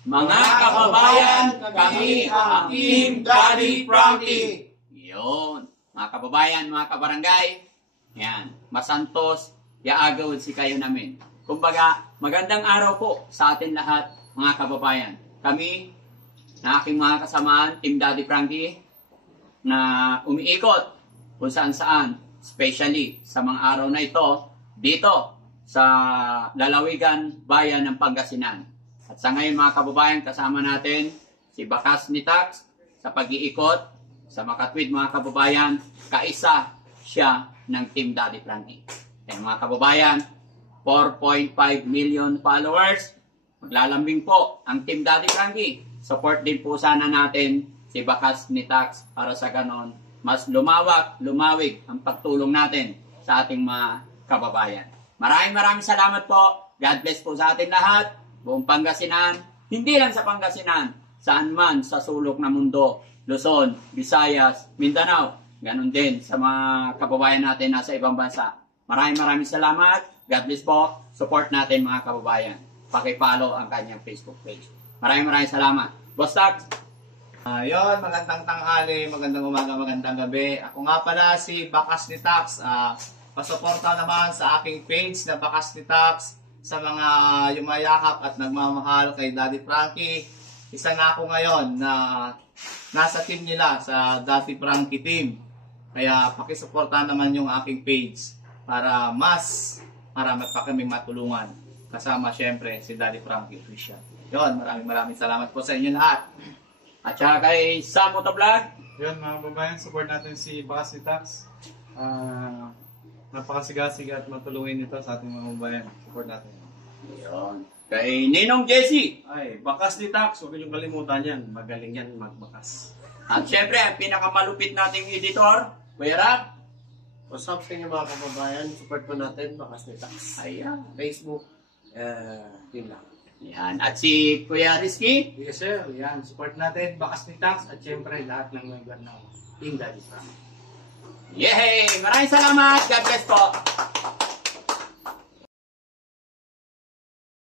Mga kababayan, kami ang Team Daddy Frankie. Yun. Mga kababayan, mga kabarangay. Yan. Masantos, yaagaw si kayo namin. Kumbaga, magandang araw po sa atin lahat, mga kababayan. Kami, na aking mga kasamaan, Team Daddy Frankie, na umiikot kung saan-saan, especially sa mga araw na ito, dito sa lalawigan, bayan ng Pangasinan. At sa ngayon mga kababayan, kasama natin si Bakas ni Tax sa pag-iikot sa Makatwid mga kababayan, kaisa siya ng Team Daddy Frankie. Kaya mga kababayan, 4.5 million followers, maglalambing po ang Team Daddy Frankie. Support din po sana natin si Bakas ni Tax para sa ganon mas lumawig ang pagtulong natin sa ating mga kababayan. Maraming salamat po. God bless po sa ating lahat. Buong Pangasinan, hindi lang sa Pangasinan, saan man sa sulok ng mundo, Luzon, Visayas, Mindanao, ganun din sa mga kababayan natin nasa ibang bansa. Maraming salamat. God bless po. Support natin mga kababayan. Paki-follow ang kanyang Facebook page. Maraming salamat. Boss Tax. Yon, magandang tanghali, magandang umaga, magandang gabi. Ako nga pala si Bakas ni Tax. Pasuporta naman sa aking page na Bakas ni Tax sa mga yumayakap at nagmamahal kay Daddy Frankie. Isa na ako ngayon na nasa team nila sa Daddy Frankie team. Kaya pakisuporta naman yung aking page para mas marami pa kaming matulungan. Kasama syempre si Daddy Frankie Official. Yon, maraming salamat po sa inyo lahat. At saka kay Sam Motovlog. Yun mga kababayan, support natin si Bakas ni Tax. Napakasigasig at matulungin nito sa ating mga kababayan. Support natin. Yun. Kay Ninong Jesse. Ay, Bakas ni Tax, huwag niyong kalimutan yan. Magaling yan magbakas. At syempre, ang pinakamalupit nating editor, Kuya Rab. What's up sa inyo mga kababayan? Support po natin, Bakas ni Tax. Ayan. Facebook, yun lang. Yan. At si Kuya Rizky. Yes sir, yan. Support natin, Bakas ni Tax at syempre lahat ng member ng Team Daddy Frankie. Yehey! Maraming salamat. God bless po.